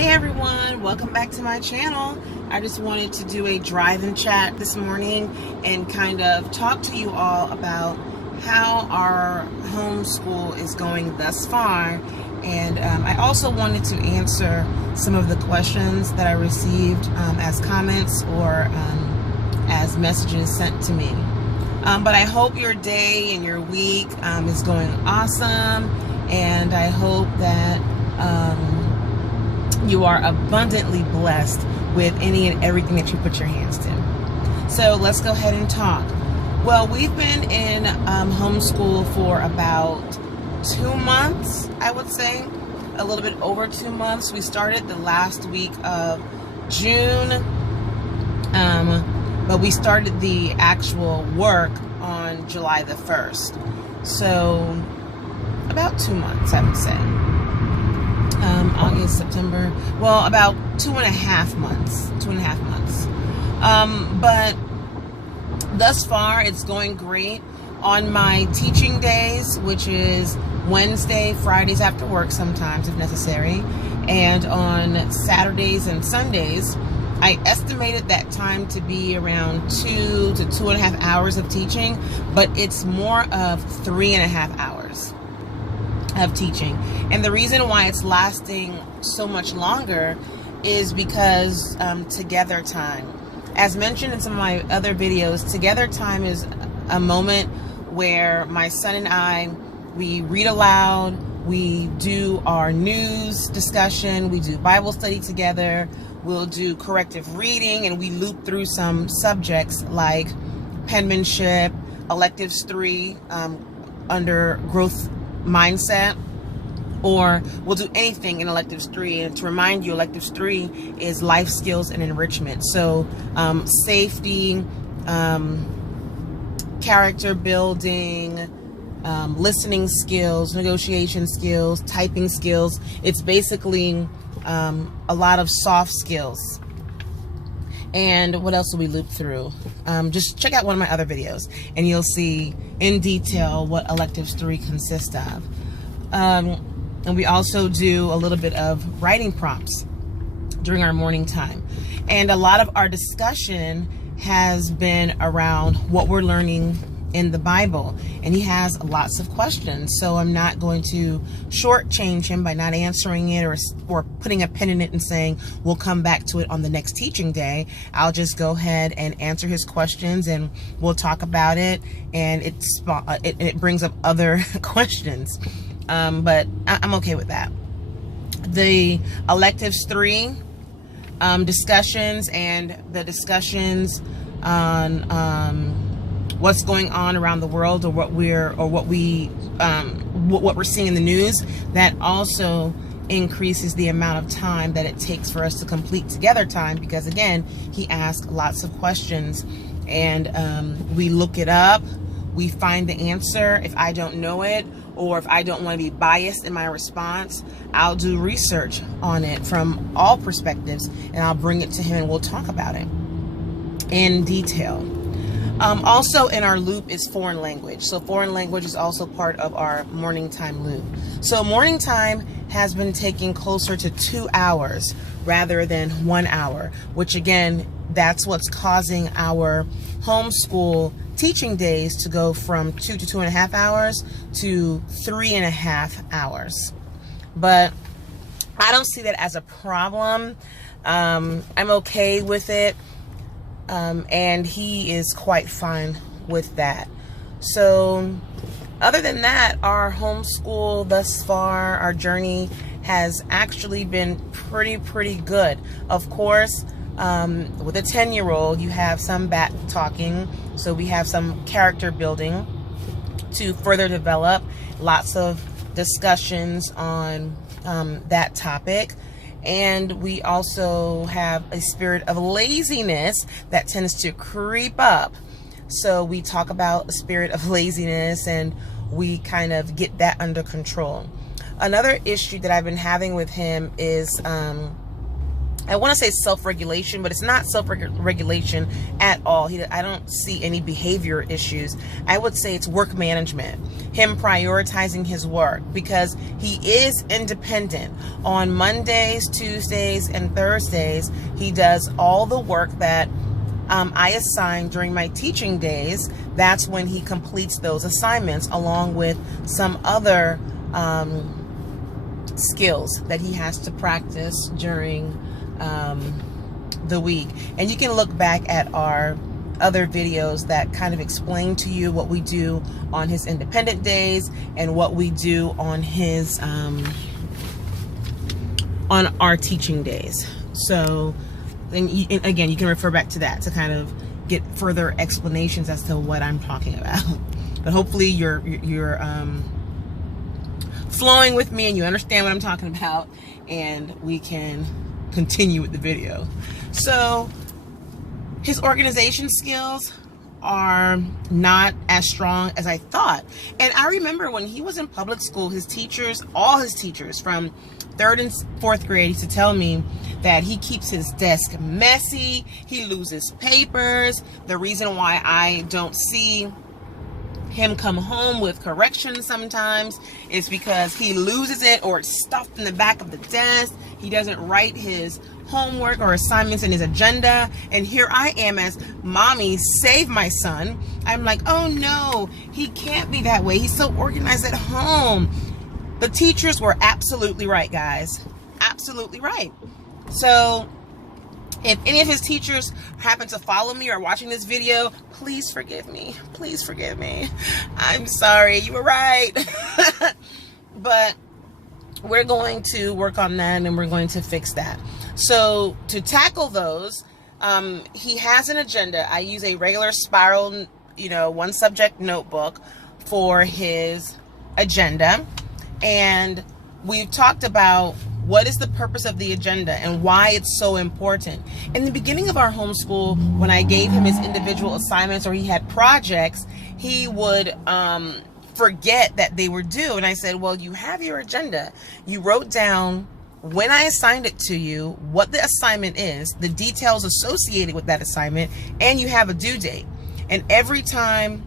Hey everyone, welcome back to my channel. I just wanted to do a drive-in chat this morning and kind of talk to you all about how our homeschool is going thus far. And I also wanted to answer some of the questions that I received as comments or as messages sent to me. But I hope your day and your week is going awesome, and I hope that you are abundantly blessed with any and everything that you put your hands to. So let's go ahead and talk. Well, we've been in homeschool for about 2 months, I would say, a little bit over 2 months. We started the last week of June, but we started the actual work on July the 1st. So about 2 months, I would say. August, September, well, about 2.5 months, 2.5 months. But thus far, it's going great. On my teaching days, which is Wednesday, Fridays after work sometimes if necessary, and on Saturdays and Sundays, I estimated that time to be around 2 to 2.5 hours of teaching, but it's more of 3.5 hours of teaching. And the reason why it's lasting so much longer is because together time. As mentioned in some of my other videos, together time is a moment where my son and I, we read aloud, we do our news discussion, we do Bible study together, we'll do corrective reading, and we loop through some subjects like penmanship, electives 3 under growth mindset, or we'll do anything in electives 3. And to remind you, electives 3 is life skills and enrichment. So safety, character building, listening skills, negotiation skills, typing skills. It's basically a lot of soft skills. And what else will we loop through? Just check out one of my other videos and you'll see in detail what electives 3 consist of. And we also do a little bit of writing prompts during our morning time. And a lot of our discussion has been around what we're learning in the Bible. And he has lots of questions. So I'm not going to shortchange him by not answering it or putting a pin in it and saying, we'll come back to it on the next teaching day. I'll just go ahead and answer his questions and we'll talk about it. And it brings up other questions. But I'm okay with that. The electives 3 discussions and the discussions on what's going on around the world, or what we're seeing in the news, that also increases the amount of time that it takes for us to complete together time, because again, he asks lots of questions and we look it up, we find the answer. If I don't know it, or if I don't want to be biased in my response, I'll do research on it from all perspectives and I'll bring it to him and we'll talk about it in detail. Also in our loop is foreign language. So foreign language is also part of our morning time loop. So morning time has been taking closer to 2 hours rather than 1 hour, which again, that's what's causing our homeschool teaching days to go from 2 to 2.5 hours to 3.5 hours. But I don't see that as a problem. I'm okay with it. And he is quite fine with that. So other than that, our homeschool thus far, our journey has actually been pretty good. Of course, with a 10-year-old, you have some back talking. So we have some character building to further develop, lots of discussions on that topic. And we also have a spirit of laziness that tends to creep up. So we talk about a spirit of laziness and we kind of get that under control. Another issue that I've been having with him is I want to say self-regulation, but it's not self-regulation at all. I don't see any behavior issues. I would say it's work management, him prioritizing his work, because he is independent. On Mondays, Tuesdays, and Thursdays, he does all the work that I assign during my teaching days. That's when he completes those assignments, along with some other skills that he has to practice during the week. And you can look back at our other videos that kind of explain to you what we do on his independent days and what we do on his on our teaching days. So then again, you can refer back to that to kind of get further explanations as to what I'm talking about. But hopefully you're flowing with me and you understand what I'm talking about, and we can continue with the video. So his organization skills are not as strong as I thought. And I remember when he was in public school, his teachers, all his teachers from 3rd and 4th grade, used to tell me that he keeps his desk messy, he loses papers. The reason why I don't see him come home with corrections sometimes is because he loses it, or it's stuffed in the back of the desk. He doesn't write his homework or assignments in his agenda. And here I am as mommy, save my son. I'm like, oh no, he can't be that way. He's so organized at home. The teachers were absolutely right, guys. Absolutely right. So if any of his teachers happen to follow me or watching this video, please forgive me. Please forgive me. I'm sorry. You were right. But we're going to work on that, and we're going to fix that. So to tackle those, he has an agenda. I use a regular spiral, one subject notebook for his agenda. And we've talked about what is the purpose of the agenda and why it's so important. In the beginning of our homeschool, when I gave him his individual assignments or he had projects, he would forget that they were due. And I said, well, you have your agenda. You wrote down when I assigned it to you, what the assignment is, the details associated with that assignment, and you have a due date. And every time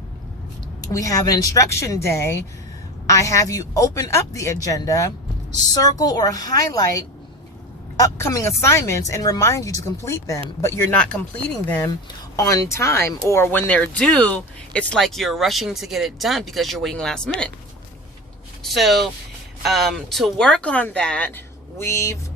we have an instruction day, I have you open up the agenda, circle or highlight upcoming assignments, and remind you to complete them. But you're not completing them on time, or when they're due, it's like you're rushing to get it done because you're waiting last minute. So to work on that, we've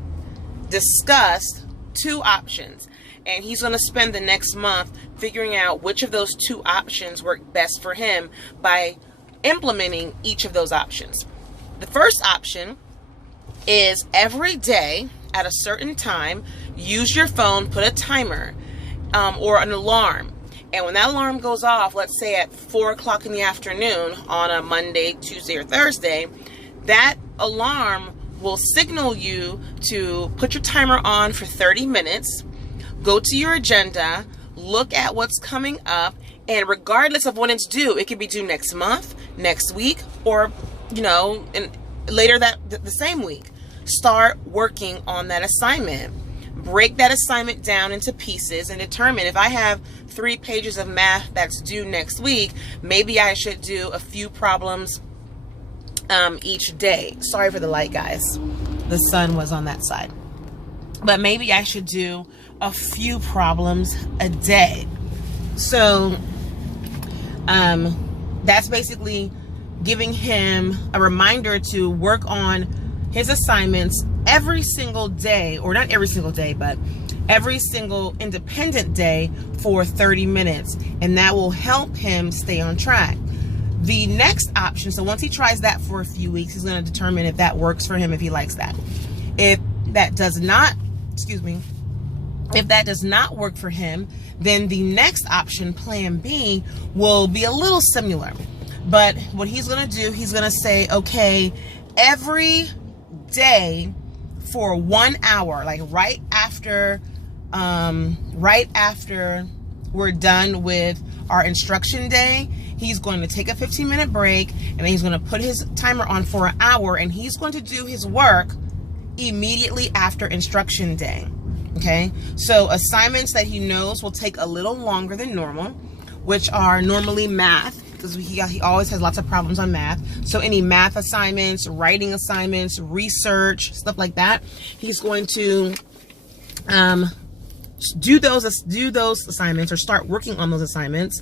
discussed 2 options, and he's going to spend the next month figuring out which of those 2 options work best for him by implementing each of those options. The first option is every day at a certain time, use your phone, put a timer or an alarm. And when that alarm goes off, let's say at 4 o'clock in the afternoon on a Monday, Tuesday, or Thursday, that alarm will signal you to put your timer on for 30 minutes, go to your agenda, look at what's coming up, and regardless of when it's due, it could be due next month, next week, or, and later the same week, start working on that assignment. Break that assignment down into pieces and determine, if I have 3 pages of math that's due next week, maybe I should do a few problems each day. Sorry for the light, guys. The sun was on that side. But maybe I should do a few problems a day. So that's basically giving him a reminder to work on his assignments every single day, or not every single day, but every single independent day for 30 minutes. And that will help him stay on track. The next option, so once he tries that for a few weeks, he's going to determine if that works for him, if he likes that. If that does not, if that does not work for him, then the next option, plan B, will be a little similar. But what he's going to do, he's going to say, okay, every day for 1 hour, like right after we're done with our instruction day, he's going to take a 15-minute break, and then he's going to put his timer on for an hour, and he's going to do his work immediately after instruction day. Okay, so assignments that he knows will take a little longer than normal, which are normally math, because he always has lots of problems on math. So any math assignments, writing assignments, research, stuff like that, he's going to do those assignments, or start working on those assignments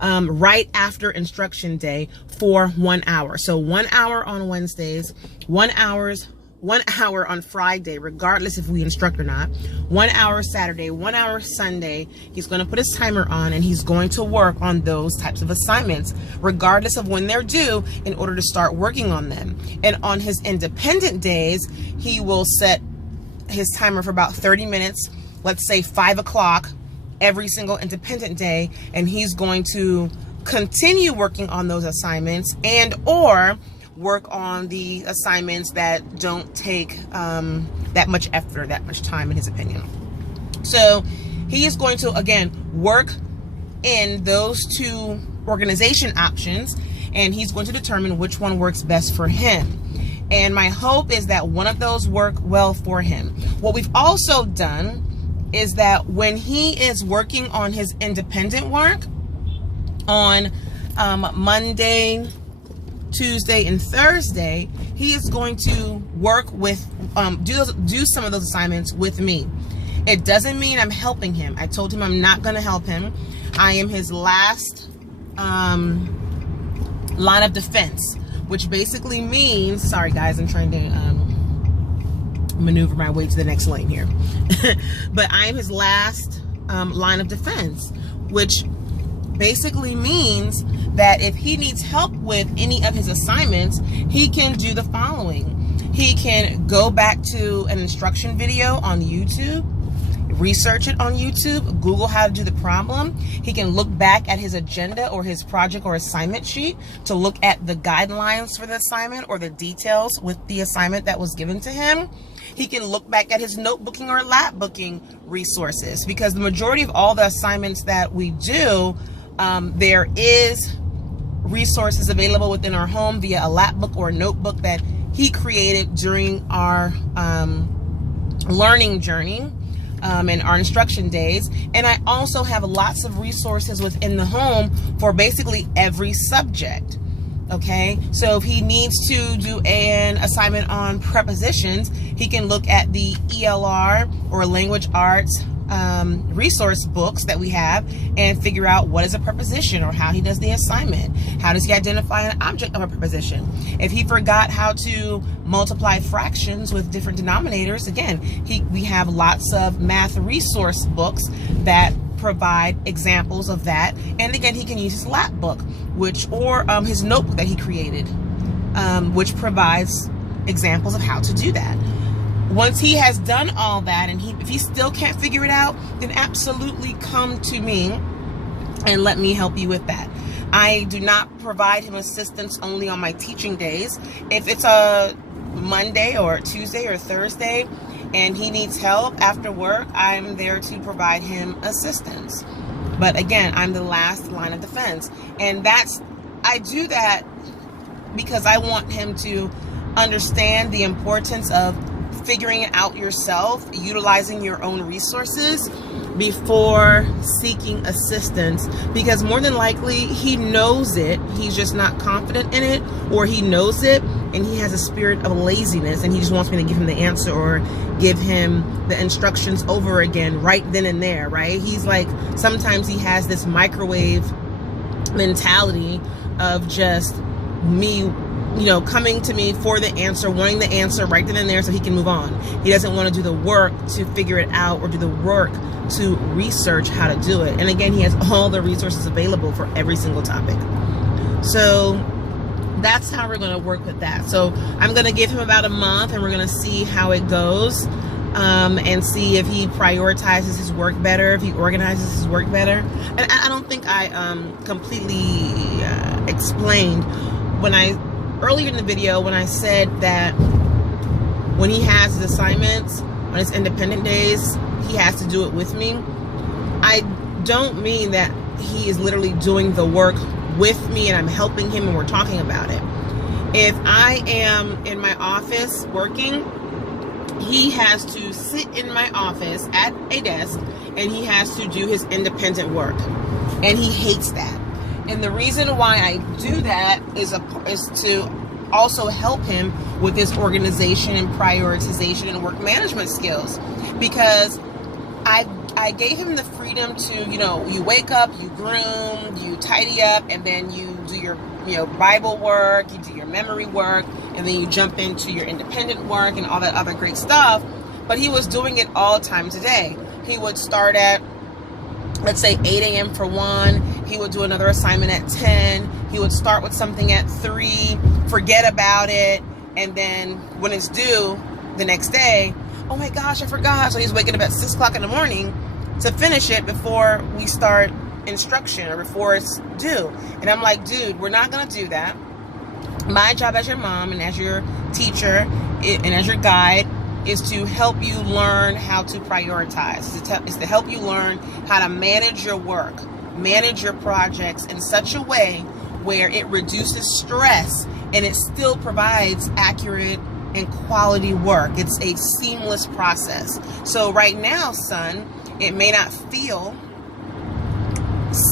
right after instruction day for 1 hour. So 1 hour on Wednesdays, 1 hour on Friday, regardless if we instruct or not, 1 hour Saturday, 1 hour Sunday. He's going to put his timer on, and he's going to work on those types of assignments, regardless of when they're due, in order to start working on them. And on his independent days, he will set his timer for about 30 minutes, let's say 5 o'clock every single independent day, and he's going to continue working on those assignments and or work on the assignments that don't take that much effort or that much time, in his opinion. So he is going to, again, work in those two organization options, and he's going to determine which one works best for him. And my hope is that one of those work well for him. What we've also done is that when he is working on his independent work on Monday, Tuesday, and Thursday, he is going to work with, do some of those assignments with me. It doesn't mean I'm helping him. I told him I'm not going to help him. I am his last line of defense, which basically means, sorry guys, I'm trying to maneuver my way to the next lane here. But I am his last line of defense, which basically means that if he needs help with any of his assignments, he can do the following. He can go back to an instruction video on YouTube, research it on YouTube, Google how to do the problem. He can look back at his agenda or his project or assignment sheet to look at the guidelines for the assignment or the details with the assignment that was given to him. He can look back at his notebooking or lap booking resources, because the majority of all the assignments that we do, there is resources available within our home via a lap book or a notebook that he created during our learning journey and our instruction days. And I also have lots of resources within the home for basically every subject. Okay, so if he needs to do an assignment on prepositions, he can look at the ELR or language arts resource books that we have and figure out what is a preposition, or how he does the assignment. How does he identify an object of a preposition? If he forgot how to multiply fractions with different denominators, again, we have lots of math resource books that provide examples of that. And again, he can use his lap book, or his notebook that he created, which provides examples of how to do that. Once he has done all that, and if he still can't figure it out, then absolutely come to me and let me help you with that. I do not provide him assistance only on my teaching days. If it's a Monday or Tuesday or Thursday and he needs help after work, I'm there to provide him assistance. But again, I'm the last line of defense. And I do that because I want him to understand the importance of figuring it out yourself, utilizing your own resources before seeking assistance, because more than likely he knows it, he's just not confident in it, or he knows it and he has a spirit of laziness and he just wants me to give him the answer or give him the instructions over again right then and there, right? He's like, sometimes he has this microwave mentality of just me, coming to me for the answer, wanting the answer right then and there so he can move on. He doesn't want to do the work to figure it out or do the work to research how to do it. And again, he has all the resources available for every single topic. So that's how we're going to work with that. So I'm going to give him about a month and we're going to see how it goes, and see if he prioritizes his work better, if he organizes his work better. And I don't think I completely explained earlier in the video when I said that when he has his assignments on his independent days, he has to do it with me. I don't mean that he is literally doing the work with me and I'm helping him and we're talking about it. If I am in my office working, he has to sit in my office at a desk and he has to do his independent work. And he hates that. And the reason why I do that is to also help him with his organization and prioritization and work management skills. Because I gave him the freedom to, you wake up, you groom, you tidy up, and then you do your Bible work, you do your memory work, and then you jump into your independent work and all that other great stuff. But he was doing it all times a day. He would start at, let's say, 8 a.m. for one. He would do another assignment at 10. He would start with something at 3, forget about it, and then when it's due the next day, oh my gosh, I forgot. So he's waking up at 6 o'clock in the morning to finish it before we start instruction or before it's due. And I'm like, dude, we're not going to do that. My job as your mom and as your teacher and as your guide is to help you learn how to prioritize. It's to help you learn how to manage your work, manage your projects in such a way where it reduces stress and it still provides accurate and quality work. It's a seamless process. So right now, son, it may not feel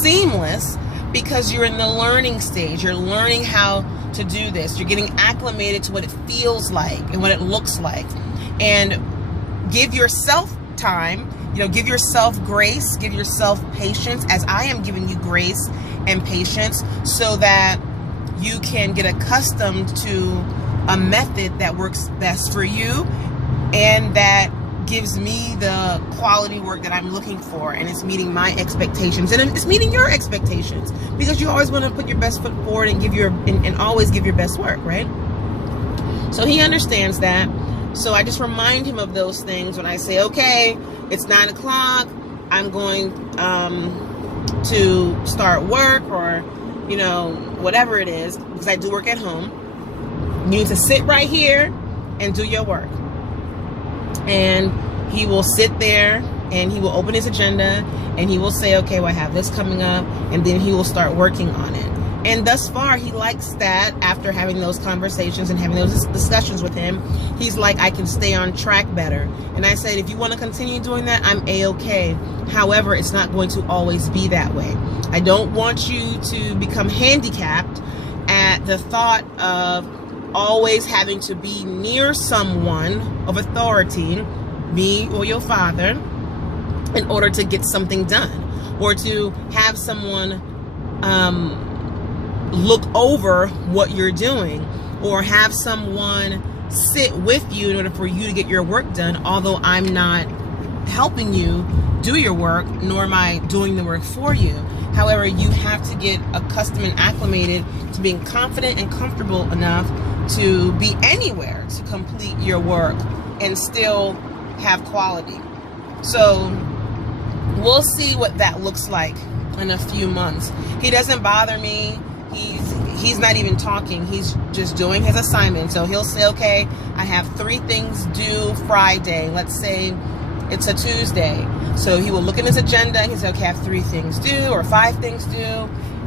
seamless because you're in the learning stage. You're learning how to do this. You're getting acclimated to what it feels like and what it looks like. And give yourself time, give yourself grace, give yourself patience, as I am giving you grace and patience, so that you can get accustomed to a method that works best for you and that gives me the quality work that I'm looking for, and it's meeting my expectations and it's meeting your expectations, because you always want to put your best foot forward and and always give your best work, right? So he understands that. So I just remind him of those things when I say, okay, it's 9 o'clock, I'm going to start work, or whatever it is, because I do work at home. You need to sit right here and do your work. And he will sit there and he will open his agenda and he will say, okay, well, I have this coming up, and then he will start working on it. And thus far, he likes that. After having those conversations and having those discussions with him, he's like, I can stay on track better. And I said, if you want to continue doing that, I'm A-okay. However, it's not going to always be that way. I don't want you to become handicapped at the thought of always having to be near someone of authority, me or your father, in order to get something done, or to have someone look over what you're doing, or have someone sit with you in order for you to get your work done, although I'm not helping you do your work, nor am I doing the work for you. However, you have to get accustomed and acclimated to being confident and comfortable enough to be anywhere to complete your work and still have quality. So we'll see what that looks like in a few months. He doesn't bother me. He's not even talking. He's just doing his assignment. So he'll say, okay, I have 3 things due Friday. Let's say it's a Tuesday. So he will look at his agenda and he'll say, okay, I have 3 things due or 5 things due.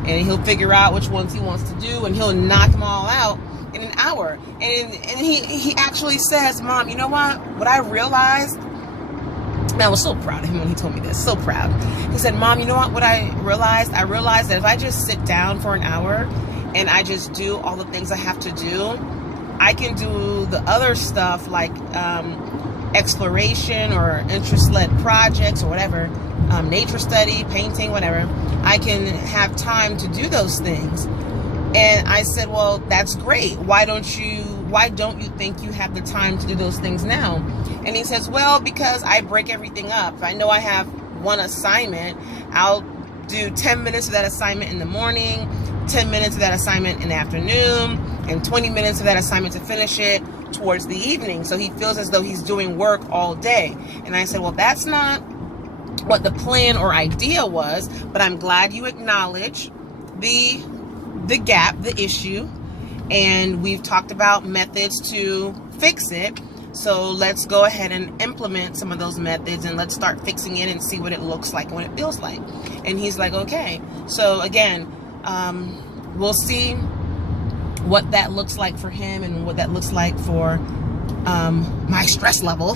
And he'll figure out which ones he wants to do, and he'll knock them all out in an hour. And he actually says, Mom, you know what I realized? And I was so proud of him when he told me this, so proud. He said, Mom, you know what I realized? I realized that if I just sit down for an hour and I just do all the things I have to do, I can do the other stuff like exploration or interest-led projects or whatever, nature study, painting, whatever. I can have time to do those things. And I said, well, that's great. Why don't you think you have the time to do those things now? And he says, well, because I break everything up. If I know I have one assignment, I'll do 10 minutes of that assignment in the morning, 10 minutes of that assignment in the afternoon, and 20 minutes of that assignment to finish it towards the evening. So he feels as though he's doing work all day. And I said, well, that's not what the plan or idea was, but I'm glad you acknowledge the gap, the issue, and we've talked about methods to fix it. So let's go ahead and implement some of those methods, and let's start fixing it and see what it looks like and what it feels like. And he's like, okay. So again, we'll see what that looks like for him and what that looks like for my stress level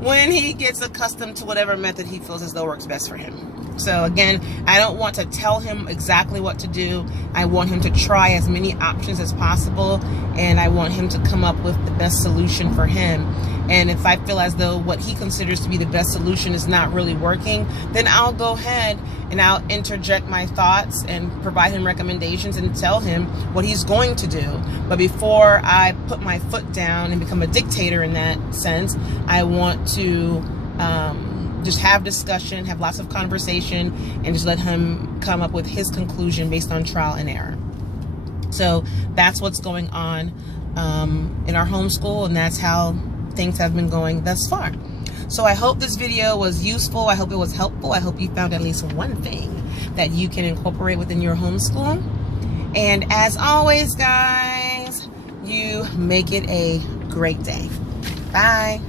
when he gets accustomed to whatever method he feels as though works best for him. So again, I don't want to tell him exactly what to do. I want him to try as many options as possible, and I want him to come up with the best solution for him. And if I feel as though what he considers to be the best solution is not really working, then I'll go ahead and I'll interject my thoughts and provide him recommendations and tell him what he's going to do. But before I put my foot down and become a dictator in that sense, I want to just have discussion, have lots of conversation, and just let him come up with his conclusion based on trial and error. So that's what's going on in our homeschool, and that's how things have been going thus far. So I hope this video was useful. I hope it was helpful. I hope you found at least one thing that you can incorporate within your homeschool. And as always, guys, you make it a great day. Bye.